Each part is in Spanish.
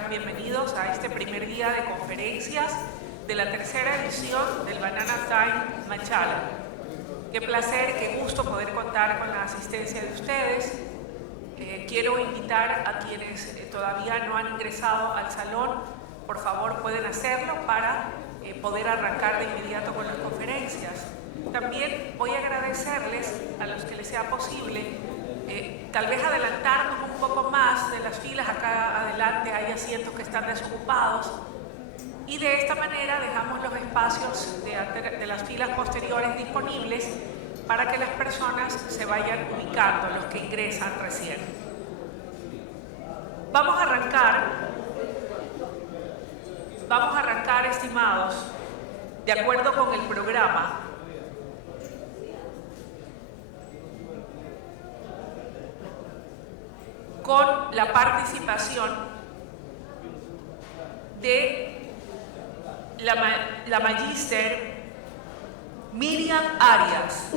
sean bienvenidos a este primer día de conferencias de la tercera edición del Banana Time Machala. Qué placer, qué gusto poder contar con la asistencia de ustedes. Quiero invitar a quienes todavía no han ingresado al salón, por favor pueden hacerlo para poder arrancar de inmediato con las conferencias. También voy a agradecerles a los que les sea posible tal vez adelantarnos un poco más de las filas. Acá adelante hay asientos que están desocupados y de esta manera dejamos los espacios de las filas posteriores disponibles para que las personas se vayan ubicando, los que ingresan recién. Vamos a arrancar, estimados, de acuerdo con el programa. Con la participación de la magíster Miriam Arias.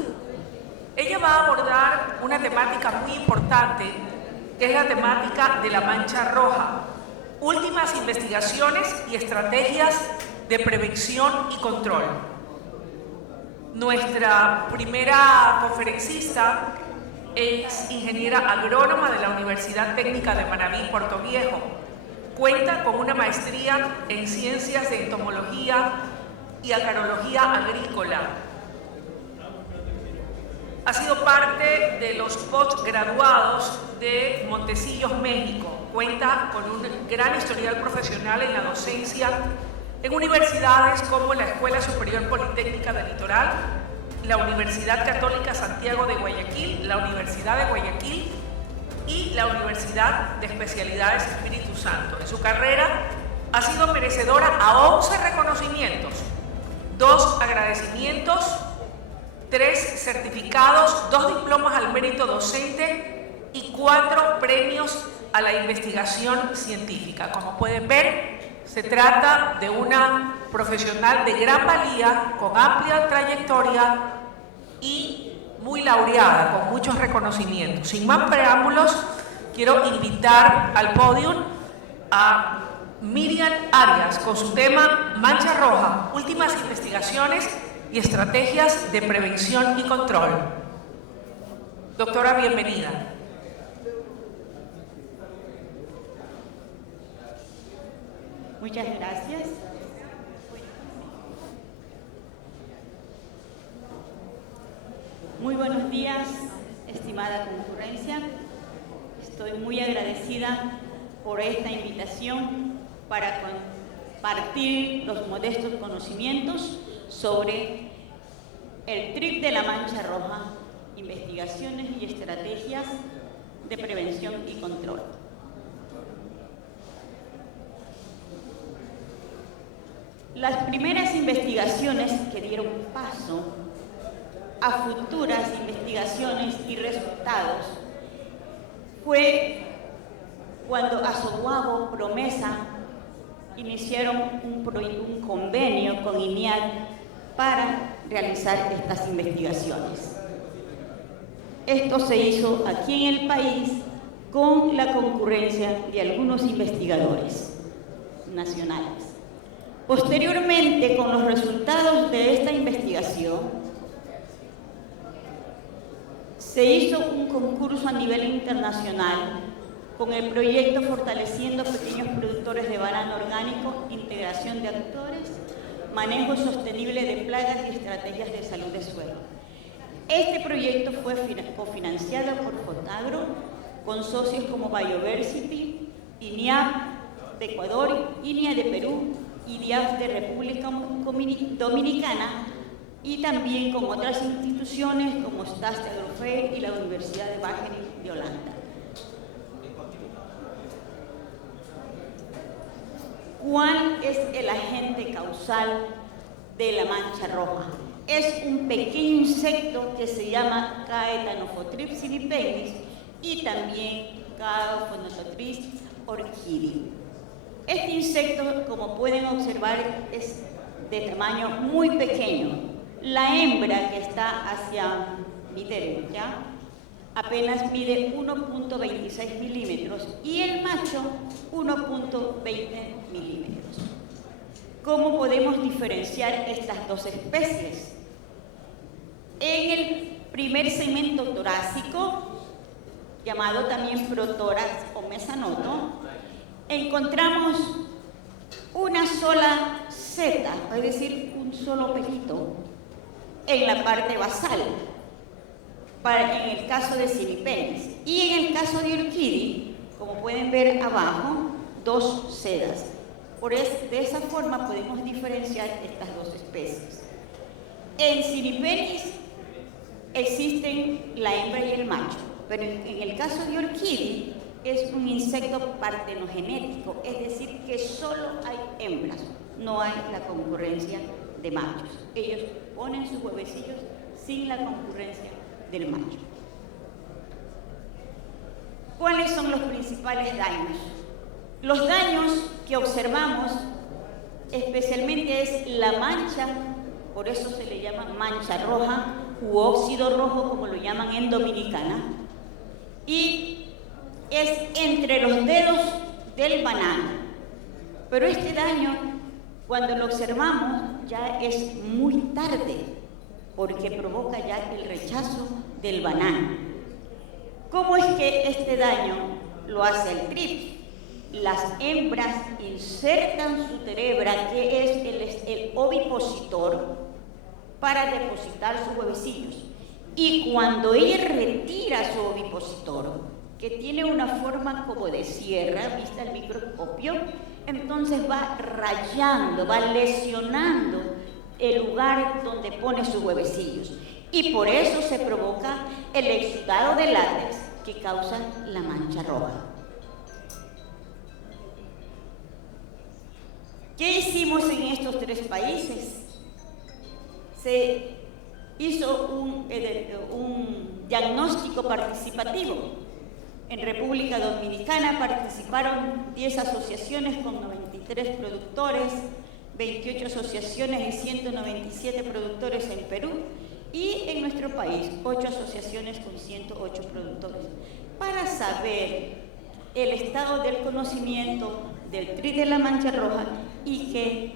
Ella va a abordar una temática muy importante, que es la temática de la mancha roja, últimas investigaciones y estrategias de prevención y control. Nuestra primera conferencista es ingeniera agrónoma de la Universidad Técnica de Manabí, Puerto Viejo. Cuenta con una maestría en Ciencias de Entomología y Acarología Agrícola. Ha sido parte de los postgraduados de Montecillos, México. Cuenta con un gran historial profesional en la docencia en universidades como la Escuela Superior Politécnica del Litoral, la Universidad Católica Santiago de Guayaquil, la Universidad de Guayaquil y la Universidad de Especialidades Espíritu Santo. En su carrera ha sido merecedora a 11 reconocimientos, 2 agradecimientos, 3 certificados, 2 diplomas al mérito docente y 4 premios a la investigación científica. Como pueden ver, se trata de una profesional de gran valía, con amplia trayectoria y muy laureada, con muchos reconocimientos. Sin más preámbulos, quiero invitar al podio a Miriam Arias con su tema Mancha Roja, últimas investigaciones y estrategias de prevención y control. Doctora, bienvenida. Muchas gracias. Muy buenos días, estimada concurrencia. Estoy muy agradecida por esta invitación para compartir los modestos conocimientos sobre el TRIP de la mancha roja, investigaciones y estrategias de prevención y control. Las primeras investigaciones que dieron paso a futuras investigaciones y resultados fue cuando Azoguabo Promesa iniciaron un convenio con INIAD para realizar estas investigaciones. Esto se hizo aquí en el país con la concurrencia de algunos investigadores nacionales. Posteriormente, con los resultados de esta investigación, se hizo un concurso a nivel internacional con el proyecto Fortaleciendo Pequeños Productores de Banano Orgánico, Integración de Actores, Manejo Sostenible de Plagas y Estrategias de Salud de Suelo. Este proyecto fue cofinanciado por Fotagro, con socios como Bioversity, INIAP de Ecuador, INIA de Perú, IDIAF de República Dominicana y también con otras instituciones como Stas de Agrofert y la Universidad de Wageningen de Holanda. ¿Cuál es el agente causal de la mancha roja? Es un pequeño insecto que se llama Caetanophotrys silipenis y también Caetanophotrys orchidei. Este insecto, como pueden observar, es de tamaño muy pequeño. La hembra, que está hacia mi derecha, apenas mide 1.26 milímetros y el macho 1.20 milímetros. ¿Cómo podemos diferenciar estas dos especies? En el primer segmento torácico, llamado también protórax o mesanoto, encontramos una sola seta, es decir, un solo pelito en la parte basal, en el caso de Cinipenis. Y en el caso de Orquídea, como pueden ver abajo, dos sedas. De esa forma podemos diferenciar estas dos especies. En Cinipenis existen la hembra y el macho, pero en el caso de Orquídea es un insecto partenogenético, es decir, que solo hay hembras, no hay la concurrencia de machos. Ellos ponen sus huevecillos sin la concurrencia del macho. ¿Cuáles son los principales daños? Los daños que observamos especialmente es la mancha, por eso se le llama mancha roja u óxido rojo, como lo llaman en Dominicana, y es entre los dedos del banano. Pero este daño, cuando lo observamos, ya es muy tarde, porque provoca ya el rechazo del banano. ¿Cómo es que este daño lo hace el trips? Las hembras insertan su terebra, que es el ovipositor, para depositar sus huevecillos. Y cuando ella retira su ovipositor, que tiene una forma como de sierra, vista al microscopio, entonces va rayando, va lesionando el lugar donde pone sus huevecillos. Y por eso se provoca el exudado de látex que causa la mancha roja. ¿Qué hicimos en estos tres países? Se hizo un diagnóstico participativo. En República Dominicana participaron 10 asociaciones con 93 productores, 28 asociaciones y 197 productores en Perú, y en nuestro país 8 asociaciones con 108 productores, para saber el estado del conocimiento del trips de la mancha roja y qué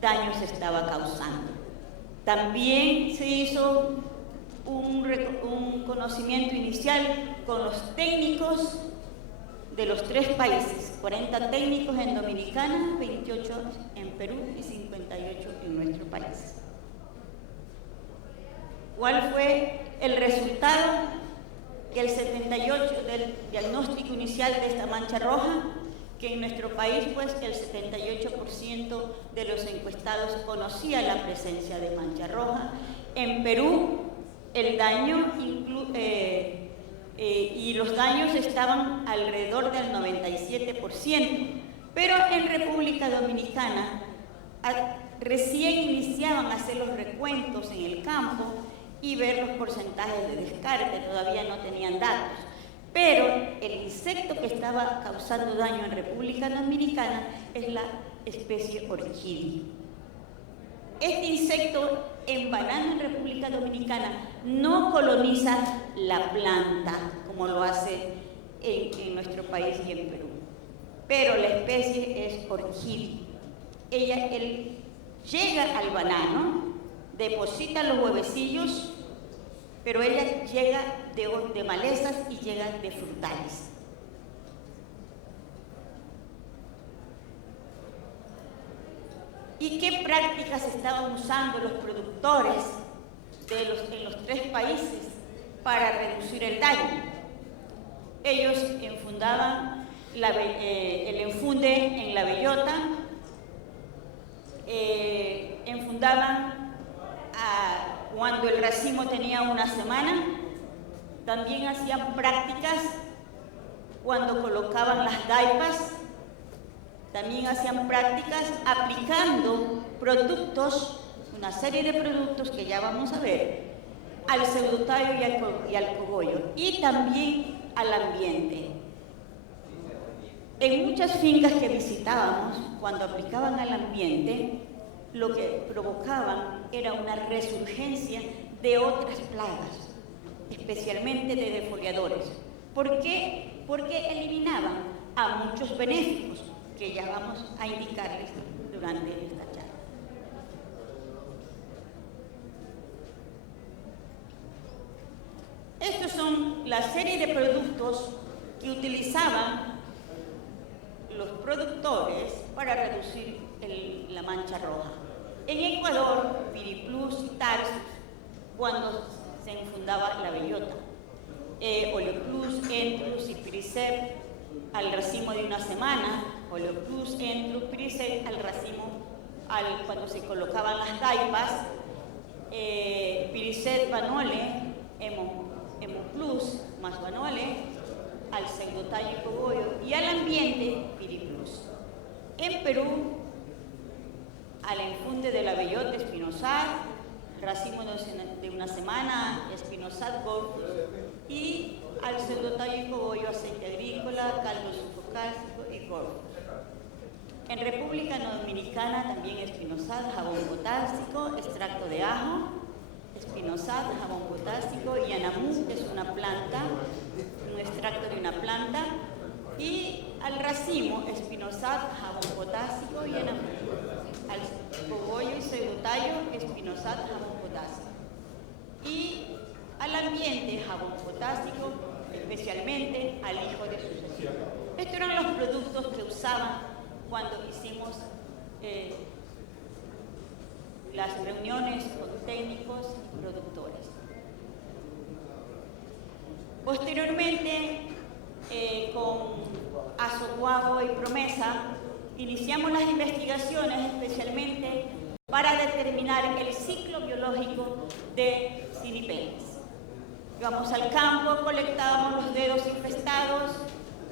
daños estaba causando. También se hizo un conocimiento inicial con los técnicos de los tres países, 40 técnicos en Dominicana, 28 en Perú y 58 en nuestro país. ¿Cuál fue el resultado? Que el 78% del diagnóstico inicial de esta mancha roja, que en nuestro país pues el 78% de los encuestados conocía la presencia de mancha roja. En Perú el daño y los daños estaban alrededor del 97%, pero en República Dominicana recién iniciaban a hacer los recuentos en el campo y ver los porcentajes de descarte, todavía no tenían datos. Pero el insecto que estaba causando daño en República Dominicana es la especie orquídea. Este insecto en banano en República Dominicana no coloniza la planta como lo hace en nuestro país y en Perú, pero la especie es orquídea. Él llega al banano, deposita los huevecillos, pero ella llega de malezas y llega de frutales. ¿Y qué prácticas estaban usando los productores en los tres países para reducir el daño? Ellos enfundaban el enfunde en la bellota, enfundaban cuando el racimo tenía una semana. También hacían prácticas cuando colocaban las daipas. También hacían prácticas aplicando productos, una serie de productos que ya vamos a ver, al pseudotallo y al cogollo, y también al ambiente. En muchas fincas que visitábamos, cuando aplicaban al ambiente, lo que provocaban era una resurgencia de otras plagas. especialmente de defoliadores. ¿Por qué? Porque eliminaban a muchos benéficos que ya vamos a indicarles durante esta charla. Estos son la serie de productos que utilizaban los productores para reducir la mancha roja. En Ecuador, Piriplus y Tarsus, cuando se infundaba la bellota. Oleoplus, Entrus y Piricep al racimo de una semana, Oleoplus, Entrus, Piricep al racimo cuando se colocaban las taipas, Piricep, Vanole, Hemoplus más Vanole, al pseudotallo y cogollo, y al ambiente Piriplus. En Perú, al enfunde de la bellota Espinosad, racimo de una semana, Espinosad Golfus, y al pseudotallo y cogollo aceite agrícola, caldo sulfocálcico y Golfus. En República Dominicana también Espinosad, jabón potásico, extracto de ajo, Espinosad, jabón potásico, y Anamú, que es una planta, un extracto de una planta, y al racimo Espinosad, jabón potásico y Anamú. Al cogollo y pseudotallo, Espinosad, jabón potásico. Y al ambiente, jabón potásico, especialmente al hijo de sucesión. Estos eran los productos que usaban cuando hicimos las reuniones con técnicos y productores. Posteriormente, con Azoguago y Promesa, iniciamos las investigaciones especialmente para determinar el ciclo biológico de Cinipenes. Íbamos al campo, colectábamos los dedos infestados,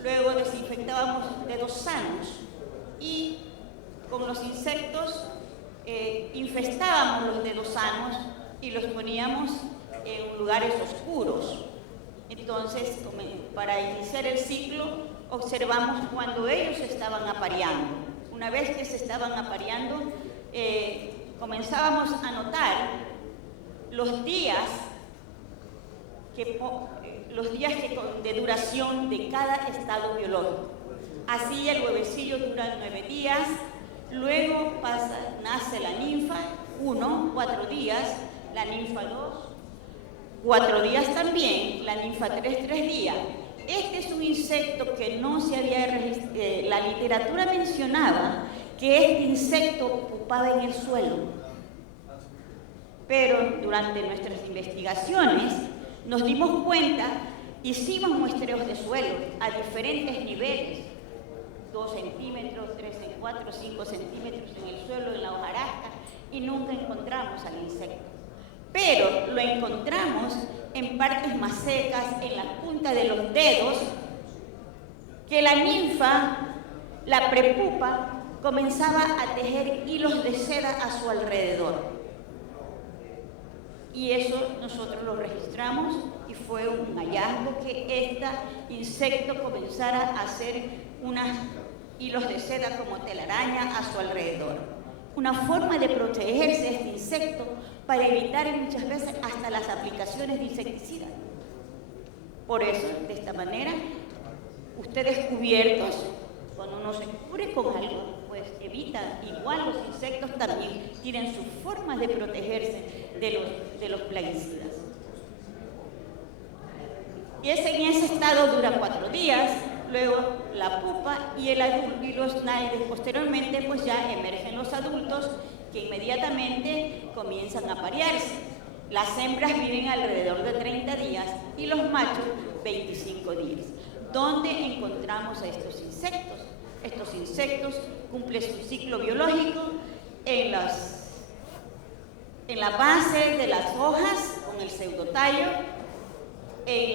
luego desinfectábamos dedos sanos y con los insectos infestábamos los dedos sanos y los poníamos en lugares oscuros. Entonces, para iniciar el ciclo, observamos cuando ellos estaban apareando. Una vez que se estaban apareando, comenzábamos a notar los días de duración de cada estado biológico. Así el huevecillo dura 9 días, luego nace la ninfa, 4 días, la ninfa 2, 4 días también, la ninfa 3 días. Este es un insecto que no se había registrado, la literatura mencionaba que este insecto pupaba en el suelo, pero durante nuestras investigaciones nos dimos cuenta, hicimos muestreos de suelo a diferentes niveles, 2 centímetros, 3, 4, 5 centímetros en el suelo, en la hojarasca, y nunca encontramos al insecto. Pero lo encontramos en partes más secas, en la punta de los dedos, que la ninfa, la prepupa, comenzaba a tejer hilos de seda a su alrededor. Y eso nosotros lo registramos y fue un hallazgo que este insecto comenzara a hacer unos hilos de seda como telaraña a su alrededor. Una forma de protegerse de este insecto para evitar muchas veces hasta las aplicaciones de insecticidas. Por eso, de esta manera, ustedes cubiertos, cuando uno se cubre con algo, pues evita, igual los insectos también tienen sus formas de protegerse de los plaguicidas. Y en ese estado dura 4 días, luego la pupa y el adulto y los naides. Posteriormente, pues ya emergen los adultos que inmediatamente comienzan a aparearse. Las hembras viven alrededor de 30 días y los machos 25 días. ¿Dónde encontramos a estos insectos? Estos insectos cumplen su ciclo biológico en la base de las hojas, con el pseudotallo, en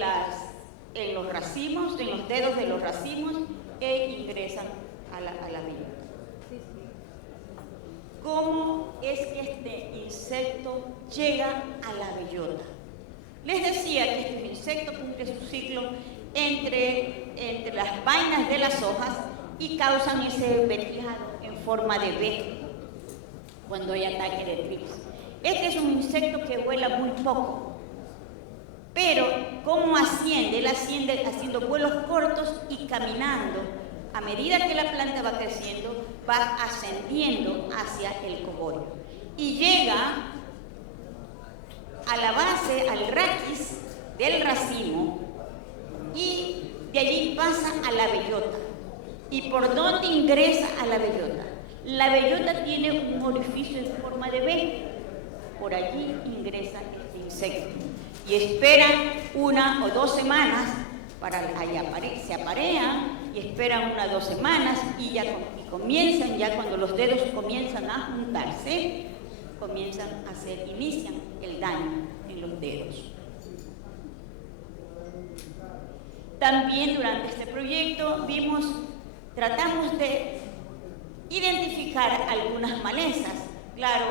los racimos, en los dedos de los racimos, e ingresan a la bellota. ¿Cómo es que este insecto llega a la bellota? Les decía que este insecto cumple su ciclo entre las vainas de las hojas y causan ese veteado en forma de V cuando hay ataque de trips. Este es un insecto que vuela muy poco, Pero, ¿cómo asciende? Él asciende haciendo vuelos cortos y caminando. A medida que la planta va creciendo, va ascendiendo hacia el cogollo. Y llega a la base, al raquis del racimo, y de allí pasa a la bellota. ¿Y por dónde ingresa a la bellota? La bellota tiene un orificio en forma de B. Por allí ingresa este insecto. Y esperan 1 o 2 semanas, se aparean, y esperan 1 o 2 semanas, y comienzan, ya cuando los dedos comienzan a juntarse, inician el daño en los dedos. También durante este proyecto tratamos de identificar algunas malezas. Claro,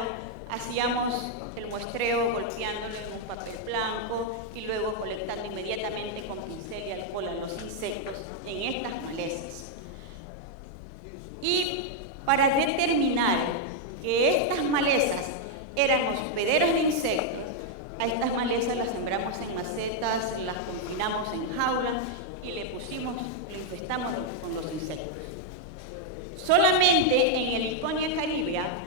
hacíamos el muestreo golpeándolo en un papel blanco y luego colectando inmediatamente con pincel y alcohol a los insectos en estas malezas. Y para determinar que estas malezas eran hospederas de insectos, a estas malezas las sembramos en macetas, las confinamos en jaulas y lo infestamos con los insectos. Solamente en el Heliconia caribea,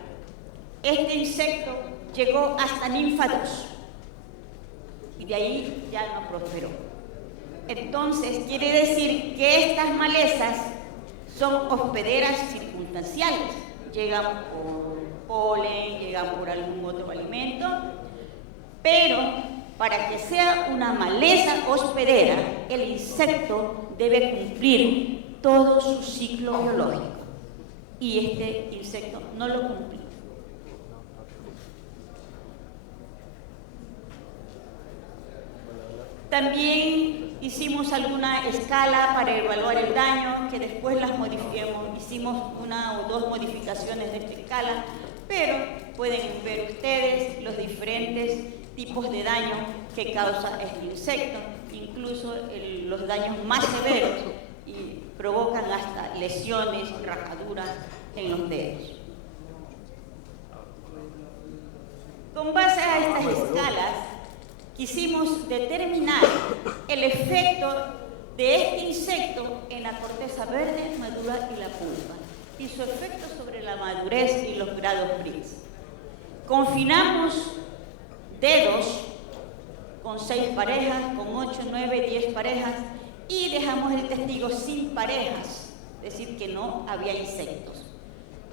este insecto llegó hasta ninfa 2 y de ahí ya no prosperó. Entonces, quiere decir que estas malezas son hospederas circunstanciales. Llegan por polen, llegan por algún otro alimento, pero para que sea una maleza hospedera, el insecto debe cumplir todo su ciclo biológico. Y este insecto no lo cumplió. También hicimos alguna escala para evaluar el daño, que después las modificamos. Hicimos 1 o 2 modificaciones de esta escala, pero pueden ver ustedes los diferentes tipos de daño que causa este insecto, incluso los daños más severos, y provocan hasta lesiones, rajaduras en los dedos. Con base a estas escalas, quisimos determinar el efecto de este insecto en la corteza verde, madura y la pulpa, y su efecto sobre la madurez y los grados Brix. Confinamos dedos con 6 parejas, con 8, 9, 10 parejas, y dejamos el testigo sin parejas, es decir, que no había insectos.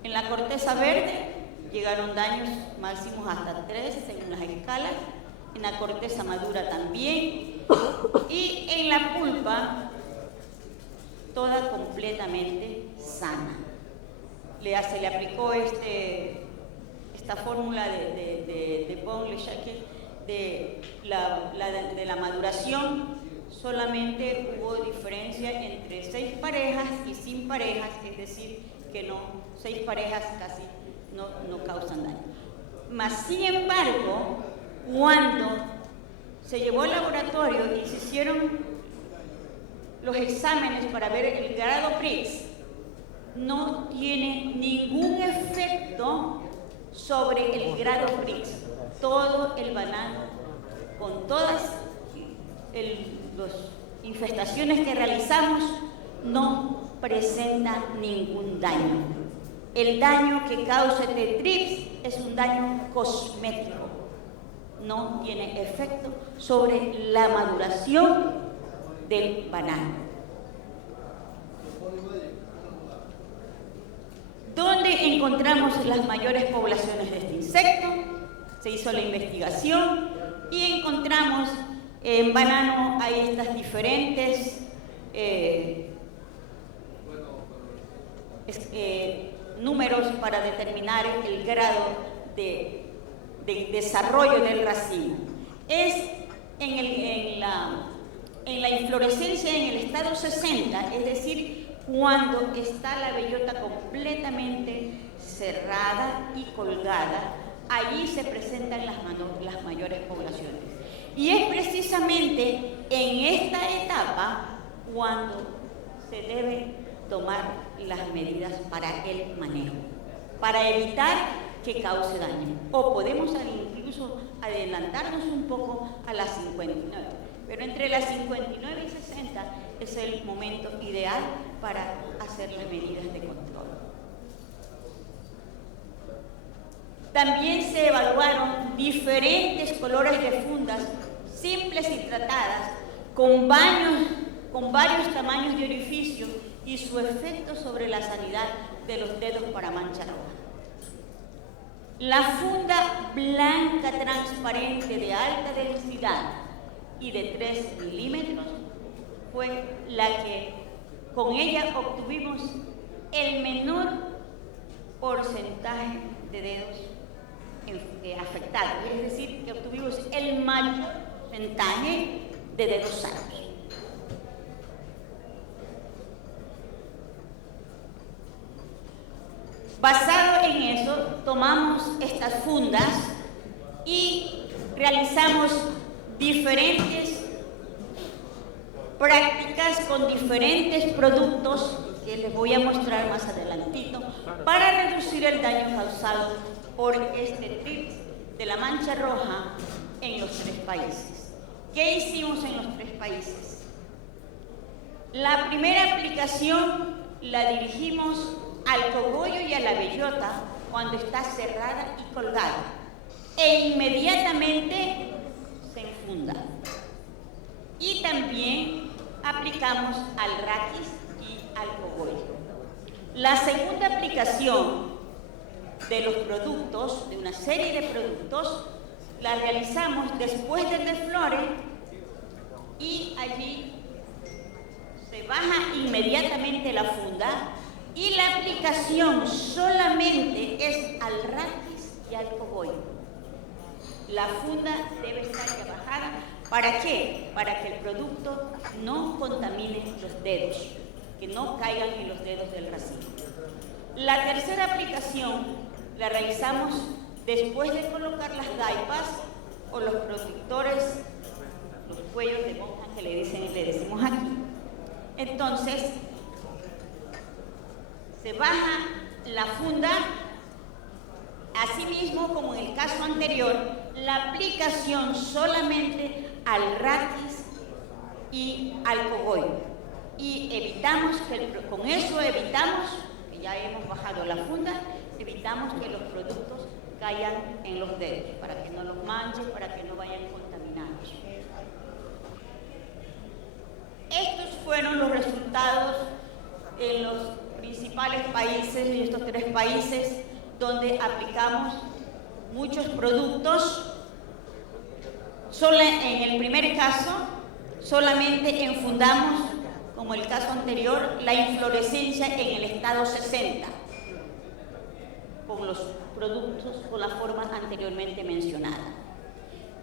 En la corteza verde llegaron daños máximos hasta 3 según las escalas, en la corteza madura también, y en la pulpa toda completamente sana. Se le aplicó esta fórmula de Bon-le-Jacquet de la maduración. Solamente hubo diferencia entre 6 parejas y sin parejas, es decir, que 6 parejas casi no causan daño. Mas, sin embargo, cuando se llevó al laboratorio y se hicieron los exámenes para ver el grado Brix, no tiene ningún efecto sobre el grado Brix. Todo el banano, con todas las infestaciones que realizamos, no presenta ningún daño. El daño que causa este TRIPS es un daño cosmético. No tiene efecto sobre la maduración del banano. ¿Dónde encontramos las mayores poblaciones de este insecto? Se hizo la investigación y encontramos en banano hay estas diferentes números para determinar el grado de desarrollo del racimo. Es en la inflorescencia en el estado 60, es decir, cuando está la bellota completamente cerrada y colgada, allí se presentan las mayores poblaciones. Y es precisamente en esta etapa cuando se deben tomar las medidas para el manejo, para evitar que cause daño. O podemos incluso adelantarnos un poco a las 59. pero entre las 59 y 60 es el momento ideal para hacerle medidas de control. También se evaluaron diferentes colores de fundas simples y tratadas con varios tamaños de orificios y su efecto sobre la sanidad de los dedos para mancha roja. La funda blanca transparente de alta densidad y de 3 milímetros fue la que con ella obtuvimos el menor porcentaje de dedos afectados, es decir, que obtuvimos el mayor porcentaje de dedos sanos. Basado en eso, tomamos estas fundas y realizamos diferentes prácticas con diferentes productos que les voy a mostrar más adelantito para reducir el daño causado por este TRIPS de la mancha roja en los 3 países. ¿Qué hicimos en los 3 países? La primera aplicación la dirigimos al cogollo y a la bellota cuando está cerrada y colgada e inmediatamente se enfunda. Y también aplicamos al raquis y al cogollo. La segunda aplicación de los productos, de una serie de productos, la realizamos después del desflore y allí se baja inmediatamente la funda y la aplicación solamente es al raquis y al cogollo. La funda debe estar ya bajada. ¿Para qué? Para que el producto no contamine los dedos, que no caigan en los dedos del racimo. La tercera aplicación la realizamos después de colocar las daipas o los protectores, los cuellos de monja que le decimos aquí. Entonces, se baja la funda, asimismo como en el caso anterior, la aplicación solamente al raquis y al cogollo. Y evitamos con eso evitamos, que ya hemos bajado la funda, evitamos que los productos caigan en los dedos, para que no los manchen, para que no vayan contaminados. Estos fueron los resultados en los principales países, en estos 3 países, donde aplicamos muchos productos. Solo en el primer caso, solamente enfundamos, como el caso anterior, la inflorescencia en el estado 60, con los productos con la forma anteriormente mencionada.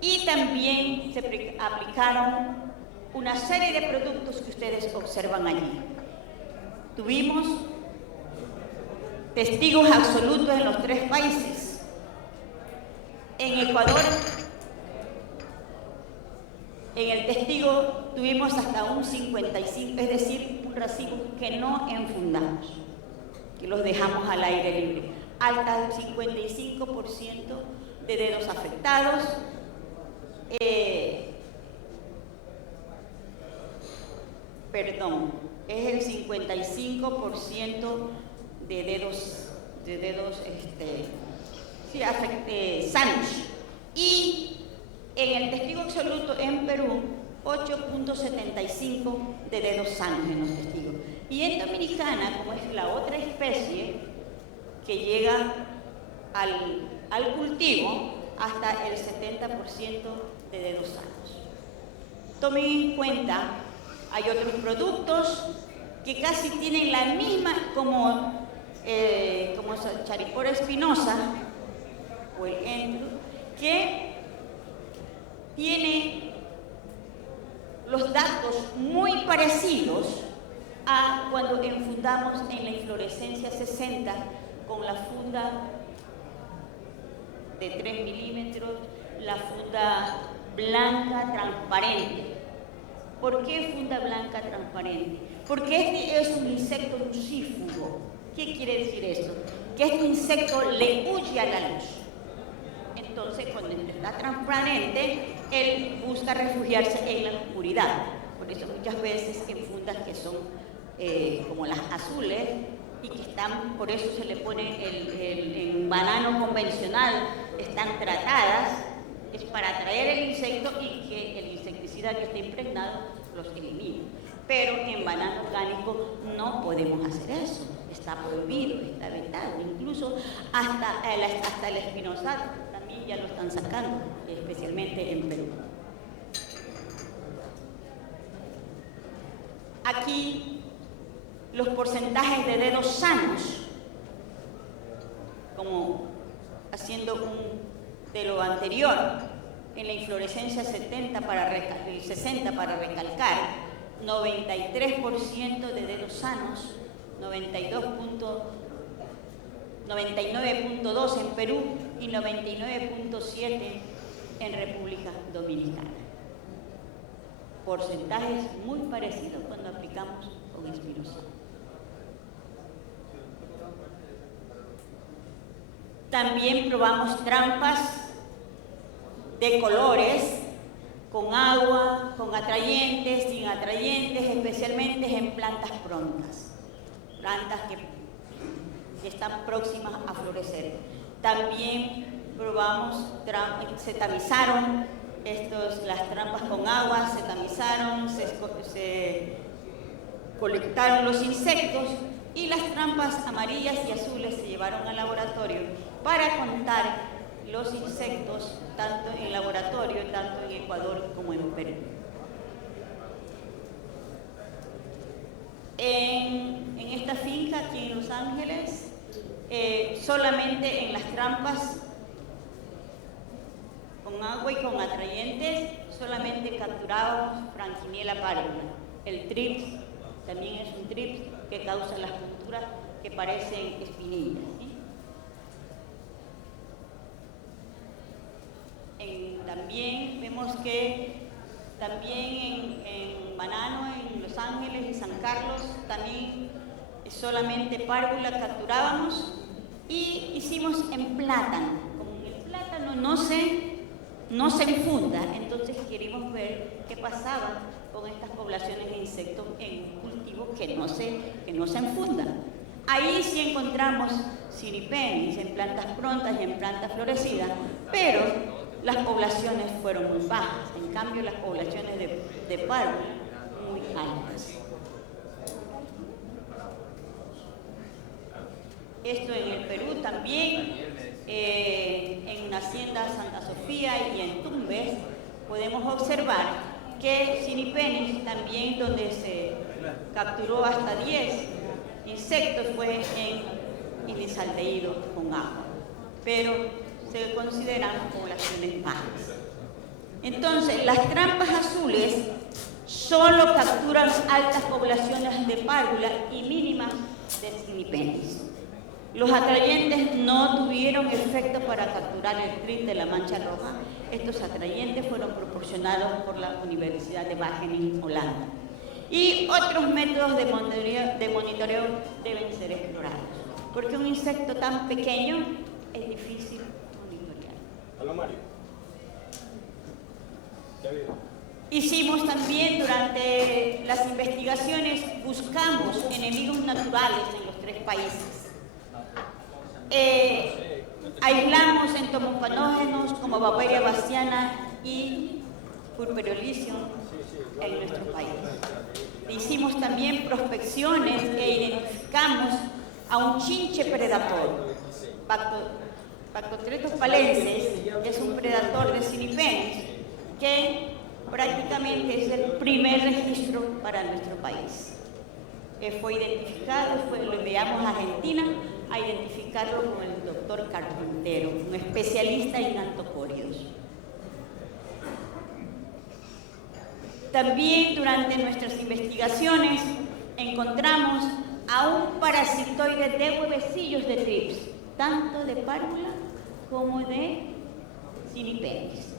Y también se aplicaron una serie de productos que ustedes observan allí. Tuvimos testigos absolutos en los 3 países. En Ecuador, en el testigo tuvimos hasta un 55, es decir, un racimo que no enfundamos, que los dejamos al aire libre. Hasta el 55% de dedos afectados. Es el 55% de dedos sanos. Y en el testigo absoluto en Perú, 8.75 de dedos sanos en los testigos. Y en Dominicana, como es la otra especie que llega al cultivo, hasta el 70% de dedos sanos. Tomen en cuenta, hay otros productos que casi tienen la misma, como Charipora espinosa o el Endru, que tiene los datos muy parecidos a cuando enfundamos en la inflorescencia 60 con la funda de 3 milímetros, la funda blanca transparente. ¿Por qué funda blanca transparente? Porque este es un insecto lucífugo. ¿Qué quiere decir eso? Que este insecto le huye a la luz. Entonces, cuando está transparente, él busca refugiarse en la oscuridad. Por eso muchas veces en fundas que son como las azules y que están, por eso se le pone en banano convencional, están tratadas, es para atraer el insecto y que el insecticida que esté impregnado los elimine. Pero en banano orgánico no podemos hacer eso, está prohibido, está vetado, incluso hasta el espinosato también ya lo están sacando, especialmente en Perú. Aquí los porcentajes de dedos sanos, como haciendo de lo anterior, en la inflorescencia 60 para recalcar, 93% de dedos sanos, 99.2 en Perú y 99.7 en República Dominicana. Porcentajes muy parecidos cuando aplicamos con espinosato. También probamos trampas de colores, con agua, con atrayentes, sin atrayentes, especialmente en plantas prontas, plantas que están próximas a florecer. También probamos, se tamizaron las trampas con agua, se tamizaron, se colectaron los insectos y las trampas amarillas y azules se llevaron al laboratorio para contar los insectos tanto en laboratorio, tanto en Ecuador como en Perú. En esta finca aquí en Los Ángeles, solamente en las trampas con agua y con atrayentes, solamente capturábamos Franquiniella párvula. El trips también es un trips que causa las punturas que parecen espinillas, ¿sí? También vemos que también en banano, en Los Ángeles y San Carlos, también solamente párvula capturábamos y hicimos en plátano. Como el plátano no se enfunda, entonces queríamos ver qué pasaba con estas poblaciones de insectos en cultivos que no se enfundan. Ahí sí encontramos Siripenis en plantas prontas y en plantas florecidas, pero las poblaciones fueron muy bajas, en cambio las poblaciones de párvula muy altas. Esto en el Perú también, en la hacienda Santa Sofía y en Tumbes, podemos observar que Siripenis también, donde se capturó hasta 10 insectos, fue en desaldehído con agua, pero se consideran poblaciones bajas. Entonces, las trampas azules solo capturan altas poblaciones de párvula y mínimas de Siripenis. Los atrayentes no tuvieron efecto para capturar el trips de la mancha roja. Estos atrayentes fueron proporcionados por la Universidad de Wageningen, Holanda. Y otros métodos de monitoreo deben ser explorados, porque un insecto tan pequeño es difícil monitorear. Hola, Mario. Hicimos también durante las investigaciones, buscamos enemigos naturales en los 3 países. Aislamos entomofanógenos como Beauveria bassiana y Purpurolicium en nuestro país. Hicimos también prospecciones e identificamos a un chinche predator, Bactotretus palensis, que es un predador de Siripenis, que prácticamente es el primer registro para nuestro país. Fue identificado, lo enviamos a Argentina a identificarlo con el doctor Carpintero, un especialista en antocóridos. También durante nuestras investigaciones encontramos a un parasitoide de huevecillos de trips, tanto de párvula como de Siripenis.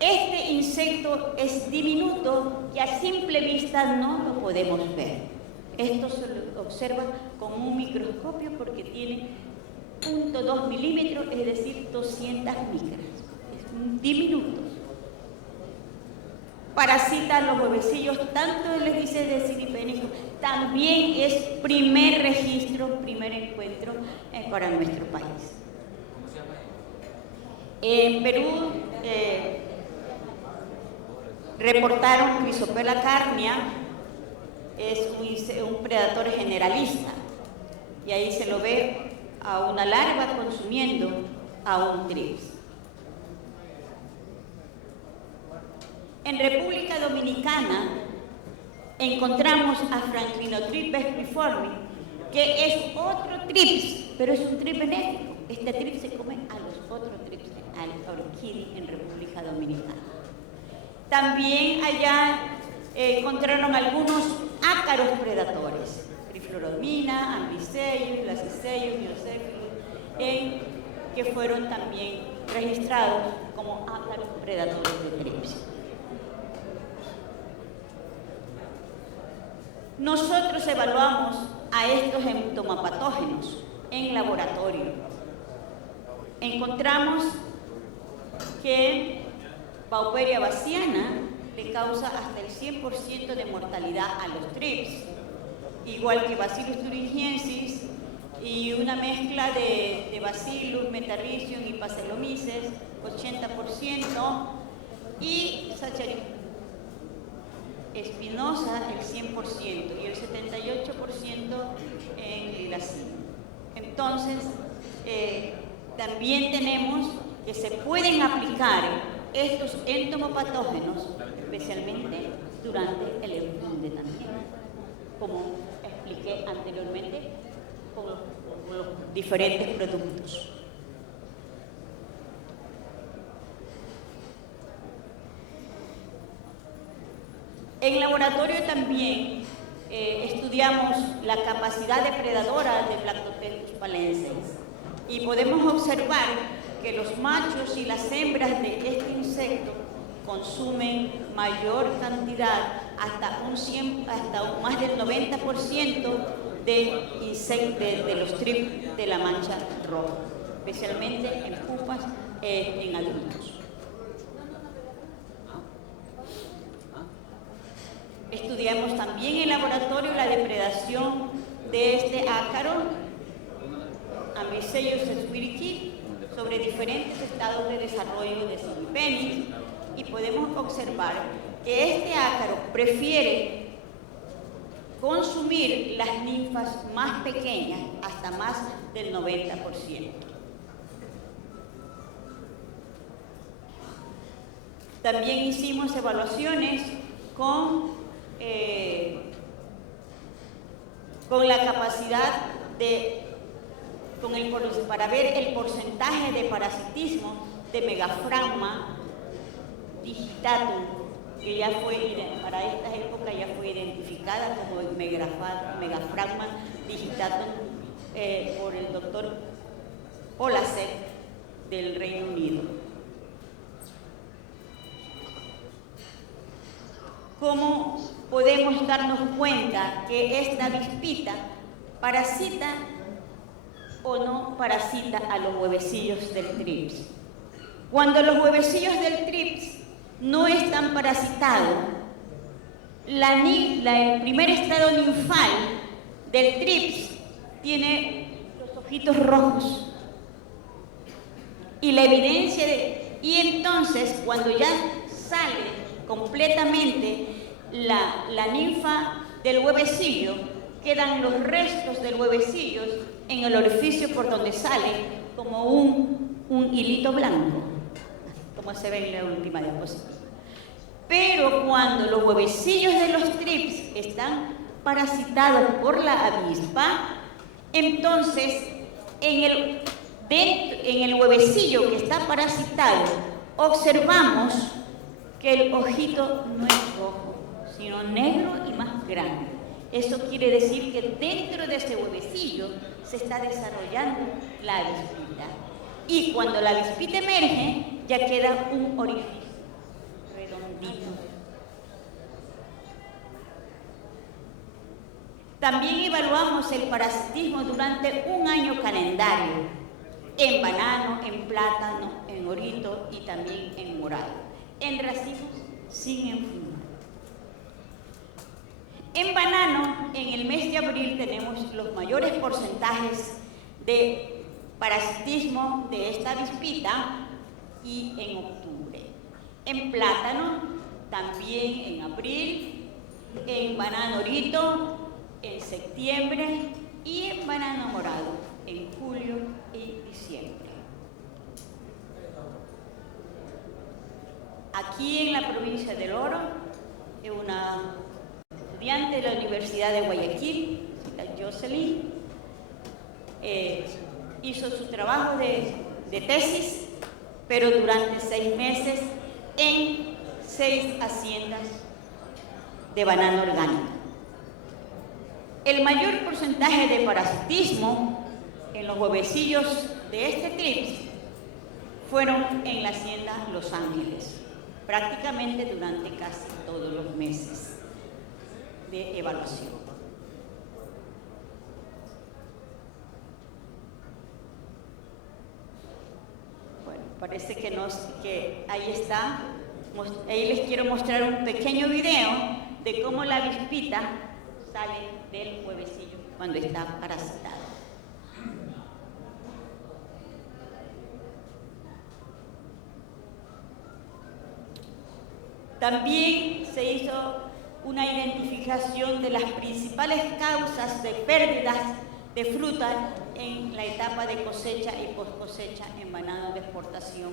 Este insecto es diminuto y a simple vista no lo podemos ver. Esto se lo observa con un microscopio porque tiene 0.2 milímetros, es decir, 200 micras. Es diminuto. parasita los huevecillos, tanto les dice de CIDIPENIS, también es primer registro, primer encuentro para nuestro país. En Perú reportaron Chrysopela carnea, es un predador generalista, y ahí se lo ve a una larva consumiendo a un trips. En República Dominicana encontramos a Franklinothrips vespriforme, que es otro trips, pero es un trips benéfico. Este trips se come a los otros trips, al orquídea en República Dominicana. También allá encontraron algunos ácaros predadores, Trifluoromina, Amblysseius, Laciceius, Myocephalus, que fueron también registrados como ácaros predadores de trips. Nosotros evaluamos a estos entomopatógenos en laboratorio. Encontramos que Pauperia bassiana le causa hasta el 100% de mortalidad a los trips, igual que Bacillus thuringiensis y una mezcla de Bacillus, Metarrhizium y Pacelomyces, 80%, y Saccharomyces espinosa el 100% y el 78% en Lilacina. Entonces, también tenemos que se pueden aplicar estos entomopatógenos, especialmente durante el enfunde también, como expliqué anteriormente con los diferentes productos. En laboratorio también estudiamos la capacidad depredadora de Plactotectus palensis y podemos observar que los machos y las hembras de este insecto consumen mayor cantidad, hasta más del 90% de los trips de la mancha roja, especialmente en pupas en adultos. Estudiamos también en laboratorio la depredación de este ácaro, Amblysseius squiriki, sobre diferentes estados de desarrollo de CIDIPENIS, y podemos observar que este ácaro prefiere consumir las ninfas más pequeñas, hasta más del 90%. También hicimos evaluaciones con la capacidad para ver el porcentaje de parasitismo de Megaphragma digitatum, que ya para esta época ya fue identificada como Megaphragma digitatum por el doctor Polasek del Reino Unido. ¿Cómo podemos darnos cuenta que esta avispita parasita o no parasita a los huevecillos del trips? Cuando los huevecillos del trips no están parasitados, el primer estado ninfal del trips tiene los ojitos rojos y la evidencia y entonces cuando ya sale completamente la ninfa del huevecillo, quedan los restos del huevecillo en el orificio por donde sale como un hilito blanco, como se ve en la última diapositiva. Pero cuando los huevecillos de los trips están parasitados por la avispa, entonces en el huevecillo que está parasitado observamos que el ojito no es rojo, sino negro y más grande. Eso quiere decir que dentro de ese huevecillo se está desarrollando la avispita. Y cuando la avispita emerge, ya queda un orificio redondito. También evaluamos el parasitismo durante un año calendario, en banano, en plátano, en orito y también en morado. En racimos siguen fumando. En banano, en el mes de abril tenemos los mayores porcentajes de parasitismo de esta avispita y en octubre. En plátano, también en abril, en banano orito, en septiembre y en banano morado, en julio y diciembre. Aquí en la provincia del Oro, una estudiante de la Universidad de Guayaquil, la Jocelyn, hizo su trabajo de tesis, pero durante 6 meses en 6 haciendas de banano orgánico. El mayor porcentaje de parasitismo en los huevecillos de este trips fueron en la hacienda Los Ángeles, prácticamente durante casi todos los meses de evaluación. Bueno, parece que ahí está. Ahí les quiero mostrar un pequeño video de cómo la avispita sale del huevecillo cuando está parasitada. También se hizo una identificación de las principales causas de pérdidas de fruta en la etapa de cosecha y post cosecha en banano de exportación,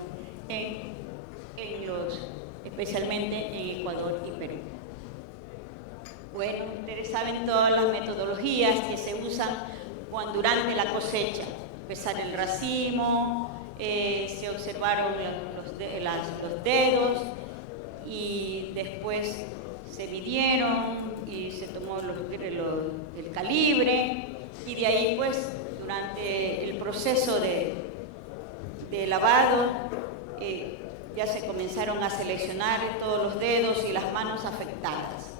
especialmente en Ecuador y Perú. Bueno, ustedes saben todas las metodologías que se usan durante la cosecha. Pesar el racimo, se observaron los dedos, y después se midieron y se tomó el calibre, y de ahí pues durante el proceso de lavado ya se comenzaron a seleccionar todos los dedos y las manos afectadas.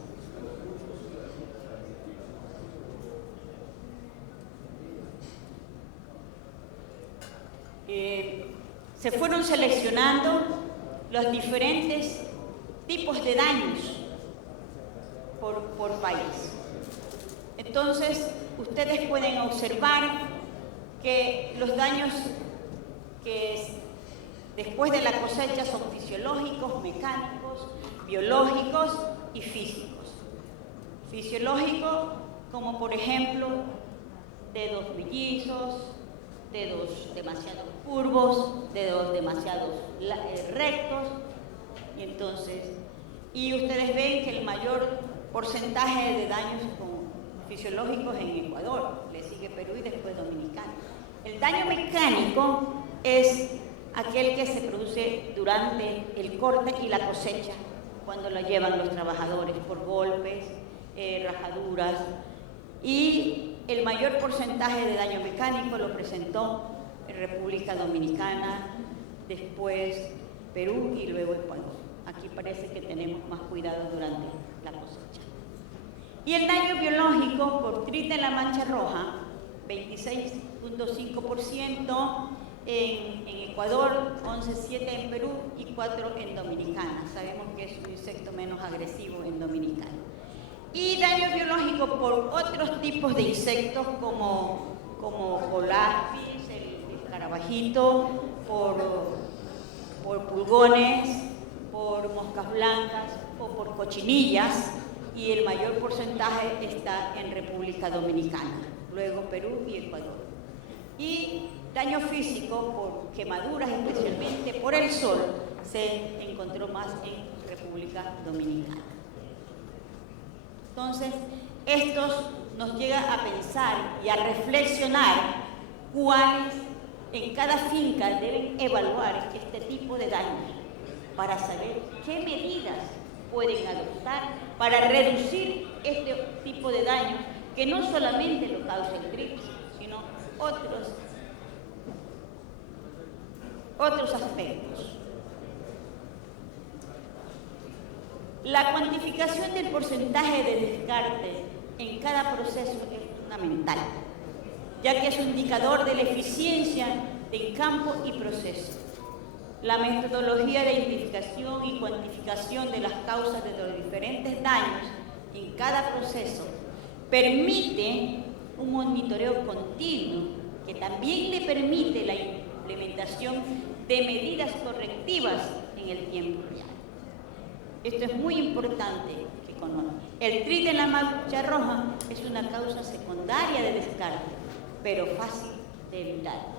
Se fueron seleccionando los diferentes tipos de daños por país. Entonces, ustedes pueden observar que los daños que después de la cosecha son fisiológicos, mecánicos, biológicos y físicos. Fisiológicos, como por ejemplo, dedos mellizos, dedos demasiado curvos, dedos demasiado rectos, y ustedes ven que el mayor porcentaje de daños fisiológicos en Ecuador, le sigue Perú y después Dominicana. El daño mecánico es aquel que se produce durante el corte y la cosecha, cuando lo llevan los trabajadores por golpes, rajaduras, y el mayor porcentaje de daño mecánico lo presentó en República Dominicana, después Perú y luego Ecuador. Aquí parece que tenemos más cuidado durante la cosecha. Y el daño biológico por trita en la mancha roja, 26.5% en Ecuador, 11.7% en Perú y 4% en Dominicana. Sabemos que es un insecto menos agresivo en Dominicana. Y daño biológico por otros tipos de insectos como Colapis, el escarabajito, por pulgones, por moscas blancas o por cochinillas, y el mayor porcentaje está en República Dominicana, luego Perú y Ecuador. Y daño físico por quemaduras, especialmente por el sol, se encontró más en República Dominicana. Entonces, esto nos llega a pensar y a reflexionar cuáles en cada finca deben evaluar este tipo de daños para saber qué medidas pueden adoptar para reducir este tipo de daños que no solamente lo causa el trips, sino otros aspectos. La cuantificación del porcentaje de descarte en cada proceso es fundamental, ya que es un indicador de la eficiencia de campo y proceso. La metodología de identificación y cuantificación de las causas de los diferentes daños en cada proceso permite un monitoreo continuo que también le permite la implementación de medidas correctivas en el tiempo real. Esto es muy importante que conozcan. El TRIT en la mancha roja es una causa secundaria de descarte, pero fácil de evitar.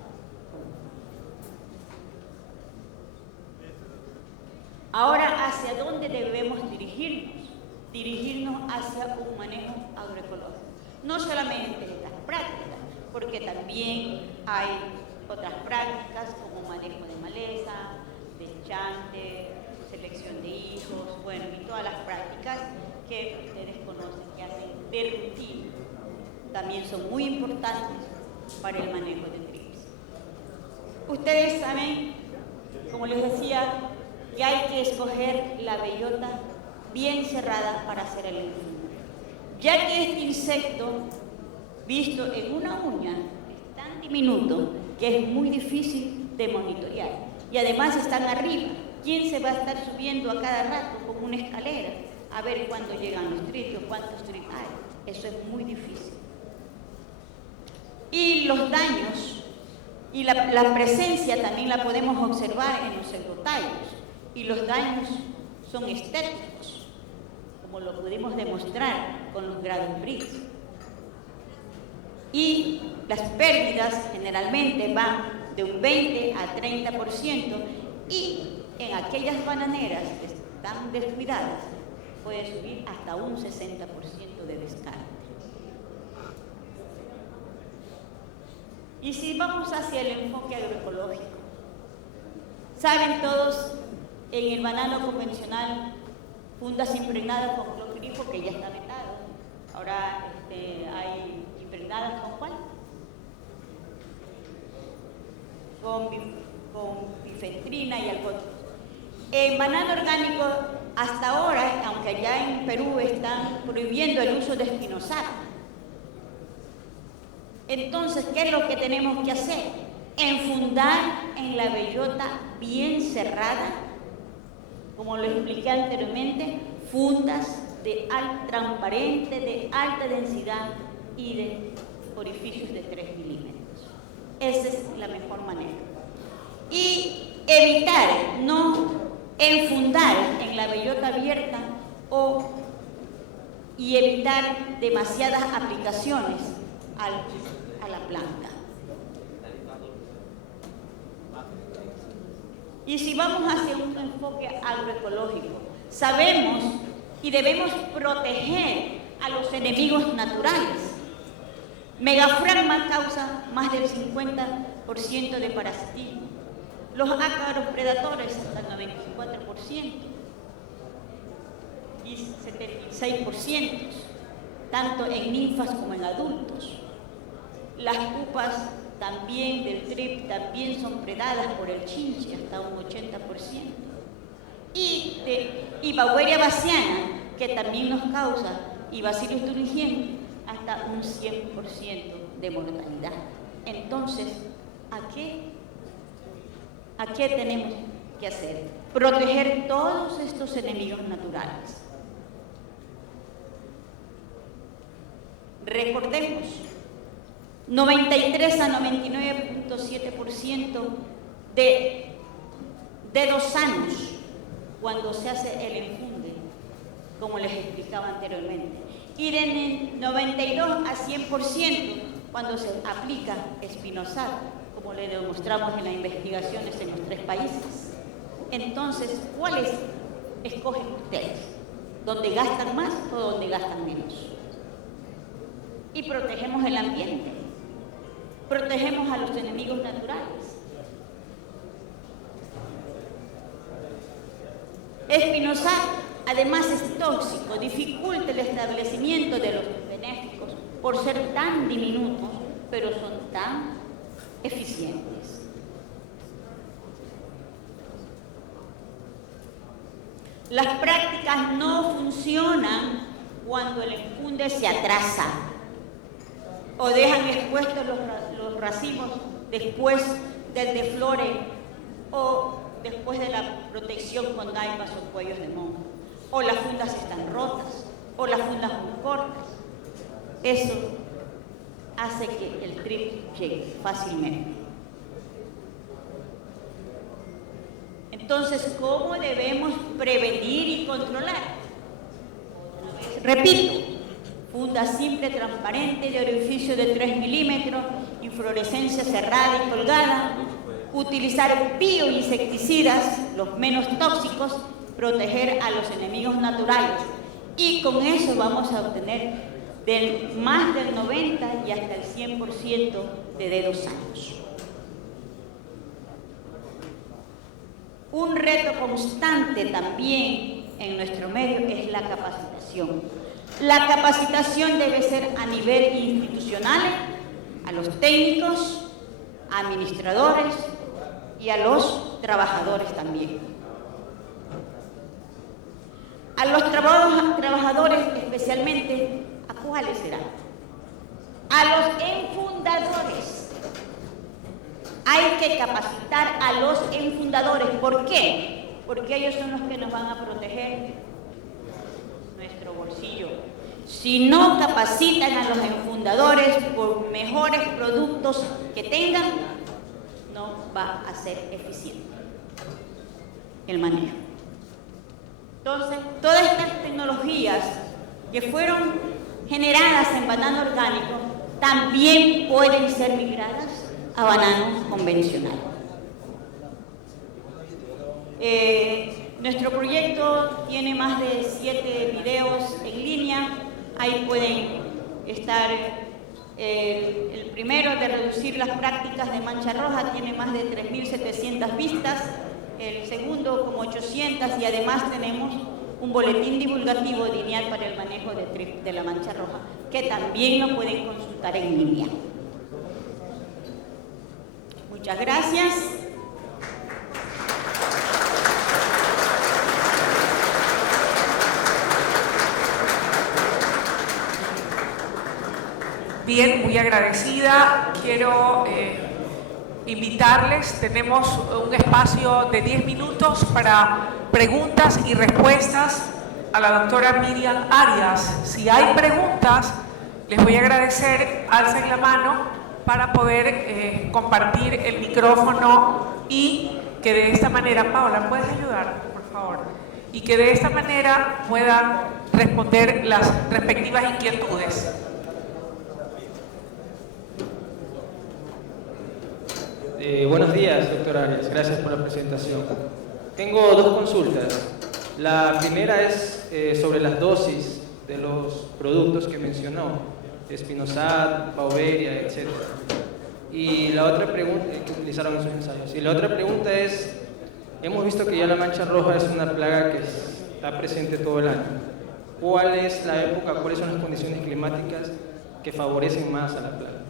Ahora, ¿hacia dónde debemos dirigirnos? Dirigirnos hacia un manejo agroecológico. No solamente estas prácticas, porque también hay otras prácticas como manejo de maleza, deschante, selección de hijos, bueno, y todas las prácticas que ustedes conocen, que hacen de rutina. También son muy importantes para el manejo de trips. Ustedes saben, como les decía, que hay que escoger la bellota bien cerrada para hacer el enfunde, ya que este insecto, visto en una uña, es tan diminuto que es muy difícil de monitorear. Y además están arriba. ¿Quién se va a estar subiendo a cada rato con una escalera a ver cuándo llegan los tritos, cuántos tritos hay? Eso es muy difícil. Y los daños y la presencia también la podemos observar en los pseudotallos. Y los daños son estéticos, como lo pudimos demostrar con los grados BRICS. Y las pérdidas generalmente van de un 20 a 30%, y en aquellas bananeras que están descuidadas puede subir hasta un 60% de descarte. Y si vamos hacia el enfoque agroecológico, saben todos, en el banano convencional, fundas impregnadas con clorgrifo, que ya está vetado. Ahora hay impregnadas con ¿cuál? Con bifentrina y algodón. En banano orgánico, hasta ahora, aunque allá en Perú están prohibiendo el uso de espinosato. Entonces, ¿qué es lo que tenemos que hacer? Enfundar en la bellota bien cerrada, como lo expliqué anteriormente, fundas transparentes, de alta densidad y de orificios de 3 milímetros. Esa es la mejor manera. Y evitar no enfundar en la bellota abierta y evitar demasiadas aplicaciones a la planta. Y si vamos hacia un enfoque agroecológico, sabemos y debemos proteger a los enemigos naturales. Megafragma causa más del 50% de parasitismo. Los ácaros predadores hasta el 94% y 76%, tanto en ninfas como en adultos. Las pupas también del TRIP también son predadas por el chinche hasta un 80%. Y Beauveria bassiana, que también nos causa, y Bacillus thuringiensis, hasta un 100% de mortalidad. Entonces, ¿a qué tenemos que hacer? Proteger todos estos enemigos naturales. Recordemos, 93 a 99.7% de dedos sanos cuando se hace el enfunde, como les explicaba anteriormente, y de 92 a 100% cuando se aplica espinosato, como le demostramos en las investigaciones en los 3 países. Entonces, ¿cuáles escogen ustedes? ¿Dónde gastan más o dónde gastan menos? Y protegemos el ambiente, protegemos a los enemigos naturales. Espinosato, además, es tóxico, dificulta el establecimiento de los benéficos por ser tan diminutos, pero son tan eficientes. Las prácticas no funcionan cuando el enfunde se atrasa o dejan expuestos los racimos después del deflore o después de la protección con daipas o cuellos de monja, o las fundas están rotas, o las fundas muy cortas. Eso hace que el trip llegue fácilmente. Entonces, ¿cómo debemos prevenir y controlar? Repito, funda simple, transparente, de orificio de 3 milímetros, inflorescencia cerrada y colgada, utilizar bioinsecticidas, los menos tóxicos, proteger a los enemigos naturales, y con eso vamos a obtener más del 90 y hasta el 100% de dedos sanos. Un reto constante también en nuestro medio es la capacitación. La capacitación debe ser a nivel institucional, a los técnicos, administradores y a los trabajadores también. A los trabajadores especialmente, ¿a cuáles serán? A los enfundadores. Hay que capacitar a los enfundadores. ¿Por qué? Porque ellos son los que nos van a proteger nuestro bolsillo. Si no capacitan a los enfundadores, por mejores productos que tengan, no va a ser eficiente el manejo. Entonces, todas estas tecnologías que fueron generadas en banano orgánico también pueden ser migradas a banano convencional. Nuestro proyecto tiene más de 7 videos en línea. Ahí pueden estar. El primero, de reducir las prácticas de mancha roja, tiene más de 3.700 vistas. El segundo, como 800, y además tenemos un boletín divulgativo lineal para el manejo de la mancha roja, que también lo pueden consultar en línea. Muchas gracias. Bien, muy agradecida. Quiero invitarles, tenemos un espacio de 10 minutos para preguntas y respuestas a la doctora Miriam Arias. Si hay preguntas, les voy a agradecer, alcen la mano para poder compartir el micrófono y que de esta manera, Paola, ¿puedes ayudar, por favor? Y que de esta manera puedan responder las respectivas inquietudes. Buenos días, doctora Arias. Gracias por la presentación. Tengo 2 consultas. La primera es sobre las dosis de los productos que mencionó, Spinosad, Pauveria, etc. Y la otra pregunta, que utilizaron en sus ensayos. Y la otra pregunta es, hemos visto que ya la mancha roja es una plaga que está presente todo el año. ¿Cuál es la época, cuáles son las condiciones climáticas que favorecen más a la plaga?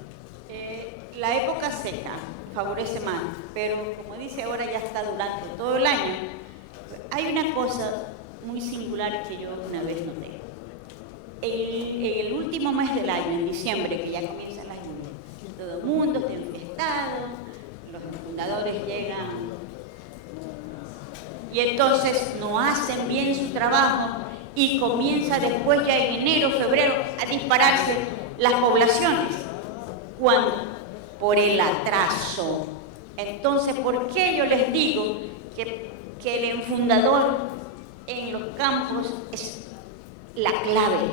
La época seca favorece más, pero como dice ahora, ya está durante todo el año. Hay una cosa muy singular que yo una vez noté. En el último mes del año, en diciembre, que ya comienzan las lluvias, todo el mundo está infestado, los fundadores llegan y entonces no hacen bien su trabajo y comienza después, ya en enero, febrero, a dispararse las poblaciones. ¿Cuándo? Por el atraso. Entonces, ¿por qué yo les digo que el enfundador en los campos es la clave?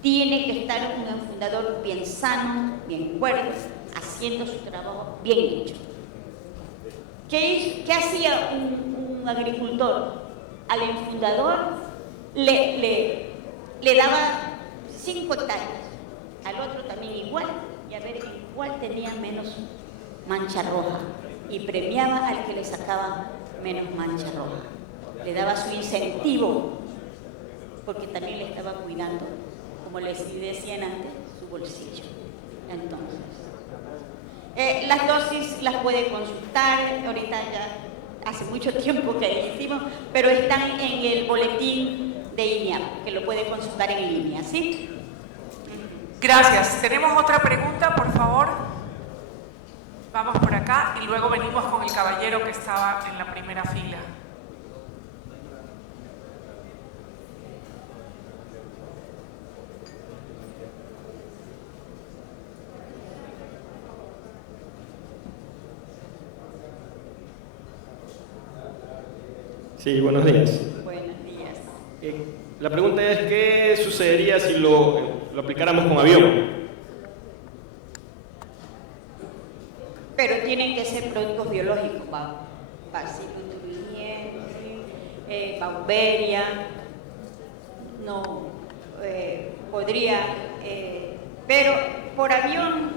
Tiene que estar un enfundador bien sano, bien fuerte, haciendo su trabajo bien hecho. ¿Qué hacía un agricultor? Al enfundador le daba 5 hectáreas, al otro también igual, y a ver en cuál tenía menos mancha roja, y premiaba al que le sacaba menos mancha roja. Le daba su incentivo, porque también le estaba cuidando, como les decían antes, su bolsillo. Entonces, las dosis las puede consultar, ahorita ya hace mucho tiempo que hicimos, pero están en el boletín de INEA, que lo puede consultar en línea, ¿sí? Gracias. ¿Tenemos otra pregunta, por favor? Vamos por acá y luego venimos con el caballero que estaba en la primera fila. Sí, buenos días. Buenos días. La pregunta es, ¿qué sucedería si lo aplicáramos con avión? Pero tienen que ser productos biológicos, Bacillus Bauberia, no, podría, pero por avión,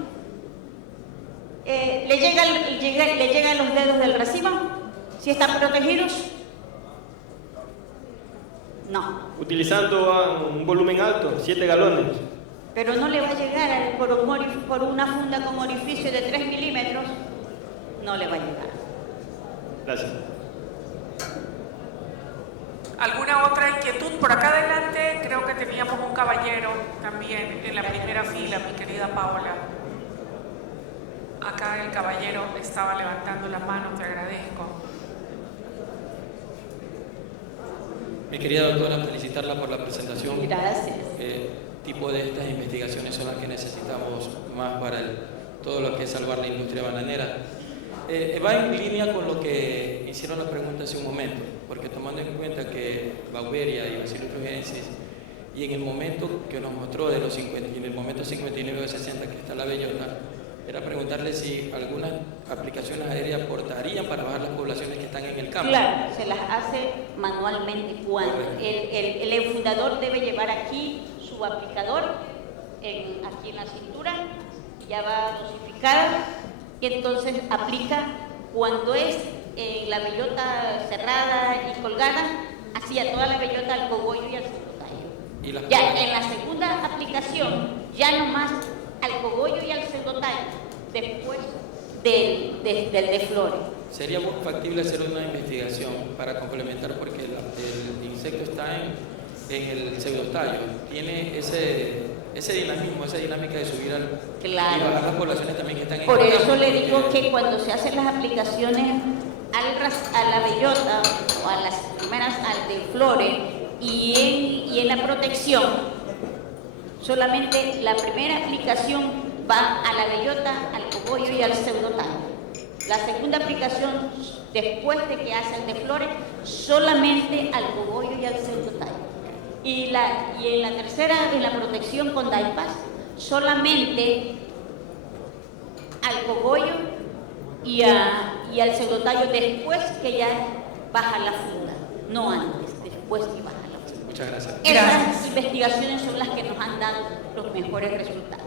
¿le llegan los dedos del racimo? ¿Si están protegidos? No. Utilizando un volumen alto, 7 galones. Pero no le va a llegar por una funda con orificio de 3 milímetros, no le va a llegar. Gracias. ¿Alguna otra inquietud? Por acá adelante creo que teníamos un caballero también en la primera fila, mi querida Paola. Acá el caballero estaba levantando la mano, te agradezco. Mi querida doctora, felicitarla por la presentación. Gracias. Tipo de estas investigaciones son las que necesitamos más para todo lo que es salvar la industria bananera. Va en línea con lo que hicieron la pregunta hace un momento, porque tomando en cuenta que Bauberia y Bacillus thuringiensis, y en el momento que nos mostró de los 50, en el momento 59 o 60 que está la bellota, era preguntarle si algunas aplicaciones aéreas aportarían para bajar las poblaciones que están en el campo. Claro, se las hace manualmente. Cuando el enfundador debe llevar aquí su aplicador, aquí en la cintura, ya va dosificada, y entonces aplica cuando es la bellota cerrada y colgada, así a toda la bellota, al cogollo y al pseudotallo. Ya en la segunda aplicación, ya nomás al cogollo y al pseudotallo, después del deflore. Sería muy factible hacer una investigación para complementar, porque el insecto está en el pseudotallo, tiene ese dinamismo, esa dinámica de subir y bajar las poblaciones también que están en el campo. Por eso le digo que cuando se hacen las aplicaciones a la bellota o a las primeras al deflore y en la protección, solamente la primera aplicación va a la bellota, al cogollo y al pseudotallo. La segunda aplicación, después de que hace el deflore, solamente al cogollo y al pseudotallo. Y en la tercera, en la protección con DIPAS, solamente al cogollo y al pseudotallo después que ya baja la funda, no antes, después que baja la funda. Muchas gracias. Esas investigaciones son las que nos han dado los mejores resultados.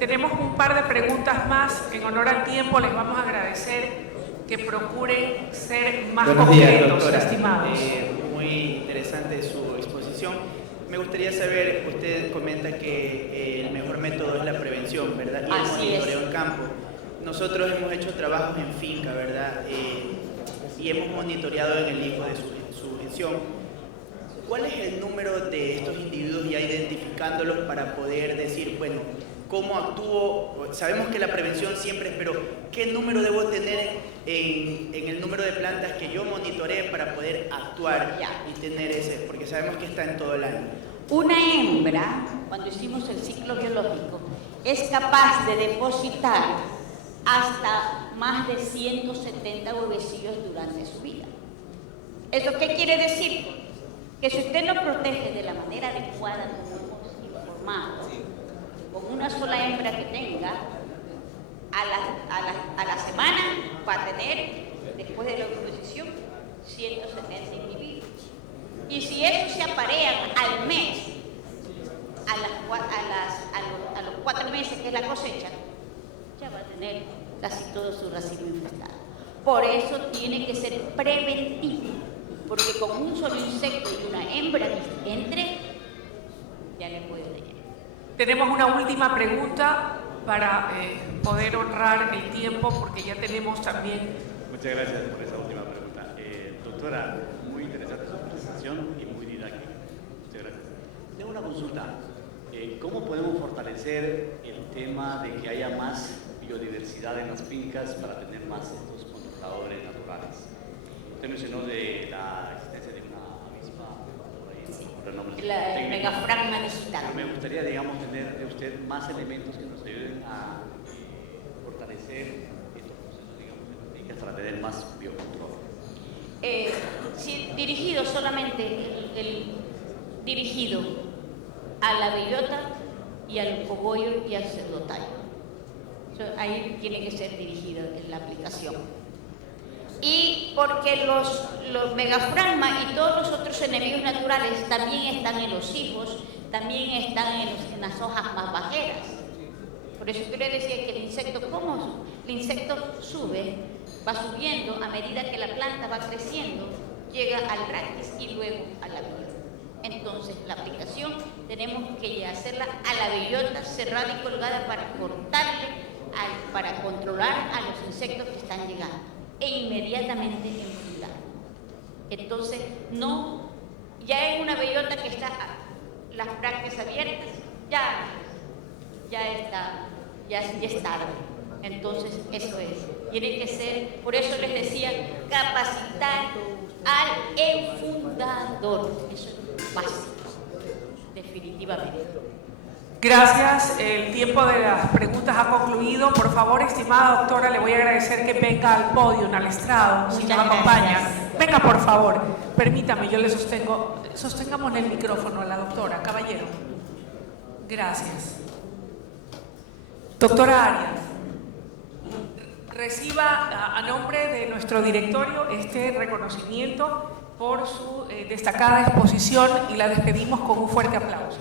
Tenemos un par de preguntas más. En honor al tiempo les vamos a agradecer que procuren ser más Buenos días, concretos, doctora. estimados. Muy interesante su exposición. Me gustaría saber, usted comenta que el mejor método es la prevención, ¿verdad? Y el monitoreo en campo. Nosotros hemos hecho trabajos en finca, ¿verdad? Y hemos monitoreado en el hijo de su gestión. ¿Cuál es el número de estos individuos ya identificándolos para poder decir, bueno, cómo actúo? Sabemos que la prevención siempre es, pero ¿qué número debo tener en el número de plantas que yo monitoree para poder actuar y tener ese? Porque sabemos que está en todo el año. Una hembra, cuando hicimos el ciclo biológico, es capaz de depositar hasta más de 170 huevecillos durante su vida. ¿Eso qué quiere decir? Que si usted lo protege de la manera adecuada, como hemos informado, con una sola hembra que tenga, a la semana va a tener, después de la oposición, 170 individuos. Y si eso se aparean al mes, a los 4 meses que es la cosecha, ya va a tener casi todo su racimo infestado. Por eso tiene que ser preventivo, porque con un solo insecto y una hembra que entre, ya le puede dañar. Tenemos una última pregunta para poder honrar el tiempo, porque ya tenemos también... Muchas gracias por esa última pregunta. Doctora, muy interesante su presentación y muy didáctica. Muchas gracias. Tengo una consulta. ¿Cómo podemos fortalecer el tema de que haya más biodiversidad en las fincas para tener más estos controladores naturales. Usted mencionó de la existencia de una avispa, por ahí, Sí, por el nombre la técnico. megafragma digital. Pero me gustaría, digamos, tener de usted más elementos que nos ayuden a fortalecer estos procesos, digamos, en las fincas para tener más biocontrol. Sí, dirigido solamente, dirigido a la bellota y al cogollo y al cerdotal. Ahí tiene que ser dirigido en la aplicación. Y porque los megafragma y todos los otros enemigos naturales también están en los higos, también están en las hojas más bajeras. Por eso yo le decía que el insecto, ¿cómo? El insecto sube, va subiendo a medida que la planta va creciendo, llega al raquis y luego a la bellota. Entonces, la aplicación tenemos que hacerla a la bellota cerrada y colgada para cortarle, para controlar a los insectos que están llegando e inmediatamente enfundar. Entonces, no, ya es una bellota que está las brácteas abiertas, ya es tarde. Entonces, eso es. Tiene que ser, por eso les decía, capacitar al enfundador. Eso es básico, definitivamente. Gracias. El tiempo de las preguntas ha concluido. Por favor, estimada doctora, le voy a agradecer que venga al podio, al estrado, si nos acompaña. Venga, por favor. Permítame, yo le sostengo. Sostengámosle el micrófono a la doctora. Caballero. Gracias. Doctora Arias, reciba a nombre de nuestro directorio este reconocimiento por su destacada exposición y la despedimos con un fuerte aplauso.